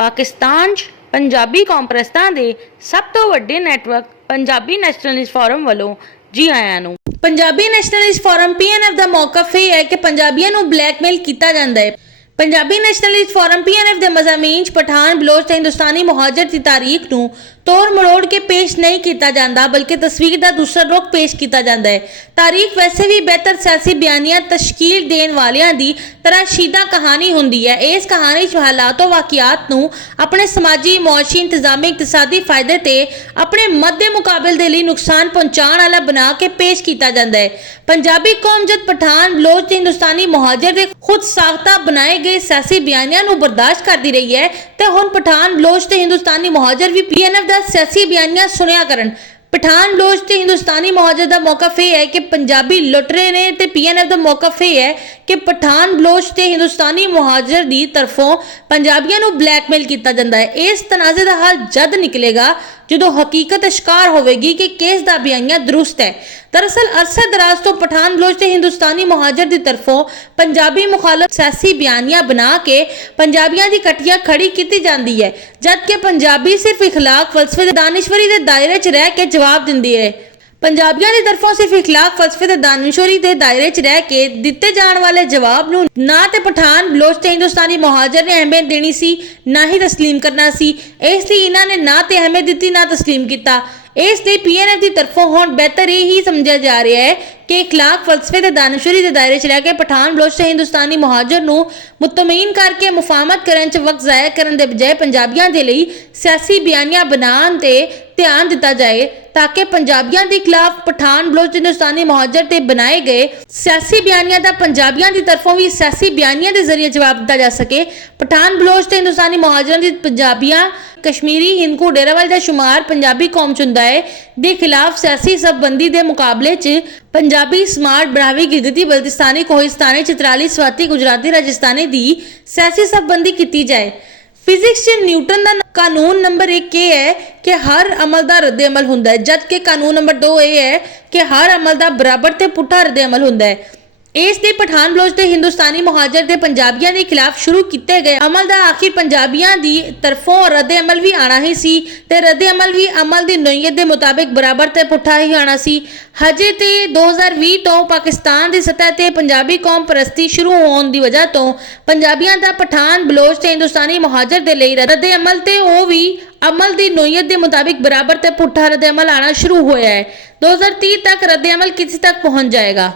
पाकिस्तान 'ਚ पंजाबी कॉम्प्रैसां दे सब तो वड्डे नैटवर्क पंजाबी नैशनलिस्ट फोरम वालों जी आयां नूं। पंजाबी नैशनलिस्ट फोरम PNF ਦਾ ਮੌਕਫ ਇਹ ਹੈ ਕਿ ਪੰਜਾਬੀਆਂ ਨੂੰ ਬਲੈਕਮੇਲ ਕੀਤਾ ਜਾਂਦਾ ਹੈ। पंजाबी नैशनलिस्ट फोरम PNF ਦੇ ਮਜ਼ਾਮੀਨ 'ਚ ਪਠਾਨ ਬਲੋਚ ਤੇ ਹਿੰਦੁਸਤਾਨੀ ਮੁਹਾਜਰ ਦੀ ਤਾਰੀਖ ਨੂੰ ਤੋੜ ਮਰੋੜ ਕੇ ਪੇਸ਼ नहीं ਕੀਤਾ ਜਾਂਦਾ ਬਲਕਿ ਤਸਵੀਰ ਦਾ ਦੂਸਰਾ ਰੁਖ ਪੇਸ਼ ਕੀਤਾ ਜਾਂਦਾ ਹੈ। ਤਾਰੀਖ ਵੈਸੇ ਵੀ ਬਿਹਤਰ ਸਿਆਸੀ ਬਿਆਨੀਆਂ ਤਸ਼ਕੀਲ ਦੇਣ ਵਾਲਿਆਂ ਦੀ ਤਰ੍ਹਾਂ ਸ਼ੀਦਾ ਕਹਾਣੀ ਹੁੰਦੀ ਹੈ। ਇਸ ਕਹਾਣੀ 'ਚ ਹਾਲਾਤੋਂ ਵਾਕਿਆਤ ਨੂੰ ਆਪਣੇ ਸਮਾਜੀ ਮੁਆਸ਼ੀ ਇੰਤਜ਼ਾਮੀ ਇਕਤਸਾਦੀ ਫਾਇਦੇ ਤੇ ਆਪਣੇ ਮੱਦ ਦੇ ਮੁਕਾਬਲੇ ਦੇ ਲਈ ਨੁਕਸਾਨ ਪਹੁੰਚਾਉਣ ਵਾਲਾ ਬਣਾ ਕੇ ਪੇਸ਼ ਕੀਤਾ ਜਾਂਦਾ ਹੈ। ਪੰਜਾਬੀ ਕੌਮ ਜਦ ਪਠਾਨ ਬਲੋਚ ਤੇ ਹਿੰਦੁਸਤਾਨੀ ਮੁਹਾਜਰ ਦੇ ਖੁਦ ਸਾਖਤਾ ਬਣਾਏ ਗਏ ਸਿਆਸੀ ਬਿਆਨੀਆਂ ਨੂੰ ਬਰਦਾਸ਼ਤ ਕਰਦੀ ਰਹੀ ਹੈ ਤੇ ਹੁਣ ਪਠਾਨ ਬਲੋਚ ਤੇ ਹਿੰਦੁਸਤਾਨੀ ਮੁਹਾਜਰ ਵੀ PNF ਦਾ ਸਿਆਸੀ ਬਿਆਨੀਆਂ ਸੁਣਿਆ ਕਰਨ। पठान बलोच ते हिंदुस्तानी मुहाजिर का मौकफ यह है कि पंजाबी लुट रहे ने ते PNF का मौकफ यह है कि पठान बलोच ते हिंदुस्तानी मुहाजिर की तरफों पंजाबियों को ब्लैकमेल किया जाता है। इस तनाजे का हल जद निकलेगा जो हकीकत शिकार होगी कि केस का बयानिया दुरुस्त है। दरअसल अरसे दराज तो पठान बलोच ते हिंदुस्तानी मुहाजिर की तरफों पंजाबी मुखालफ सियासी बयानिया बना के पंजाबियों की कटिया खड़ी की जाती है जबकि पंजाबी सिर्फ इखलाक फलसफे ते दानिशवरी के दायरे च रह के जवाब दिंदी है। पंजाबियों की तरफों सिर्फ इखलाक फलसफे ते दानिशवरी के दायरे च रह के दिते जाने वाले जवाब नूं ना ते पठान बलोच ते हिंदुस्तानी मुहाजिर ने अहमियत देनी सी ना ही तस्लीम करना सी। इसलिए इन्हां ने ना ते अहमियत दी ना तस्लीम किया। इसलिए PNF की तरफों हुण बेहतर यही समझा जा रहा है कि इखलाक फलसफे ते दानिशवरी के दायरे च रह के पठान बलोच ते हिंदुस्तानी मुहाजिर नूं मुतमईन करके मुफाहमत करने च वक्त ज़ाया करने के बजाय पंजाबियों के लिए सियासी बयानिया बनाने ते ध्यान दिता जाए ताकि पंजाबियों के खिलाफ पठान बलोच हिंदुस्तानी मुहाजिर ते बनाए गए सियासी बयानिया का पंजाबियों की तरफों भी सियासी बयानिया के जरिए जवाब दिता जा सके। पठान बलोच ते हिंदुस्तानी मुहाजिर की पंजाबियां कश्मीरी हिंदू डेरावाल का शुमार पंजाबी कौम च हुंदा है दे खिलाफ सियासी सबबंदी के मुकाबले च पंजाबी स्मार्ट ब्राह्वी गिरगिती बल्तिस्तानी कोहिस्तानी चित्राली स्वाति गुजराती राजस्थानी दी सियासी सबबंदी की जाए। फिजिक्स च न्यूटन का कानून नंबर 1 यह है कि हर अमल का रद्द अमल होंदा है जबकि कानून नंबर 2 यह है कि हर अमल का बराबर ते पुट्ठा रद्द अमल होंदा है। इसलिए पठान बलोच ते हिंदुस्तानी मुहाजिर ते पंजाबियों के खिलाफ शुरू किए गए अमल का आखिर पंजाबियों की तरफों रद्द अमल भी आना ही सी ते रद्द अमल भी अमल की नोयत के मुताबिक बराबर ते पुट्ठा ही आना सी। हजे ते 2020 तो पाकिस्तान की सतह ते पंजाबी कौम परस्ती शुरू होने की वजह तो पंजाबियों का पठान बलोच ते हिंदुस्तानी मुहाजिर के लिए रद्द अमल ते वो भी अमल की नोयत के मुताबिक बराबर ते पुट्ठा रद्द अमल आना शुरू होया है। 2030 तक रद्द अमल किसी तक पहुँच जाएगा।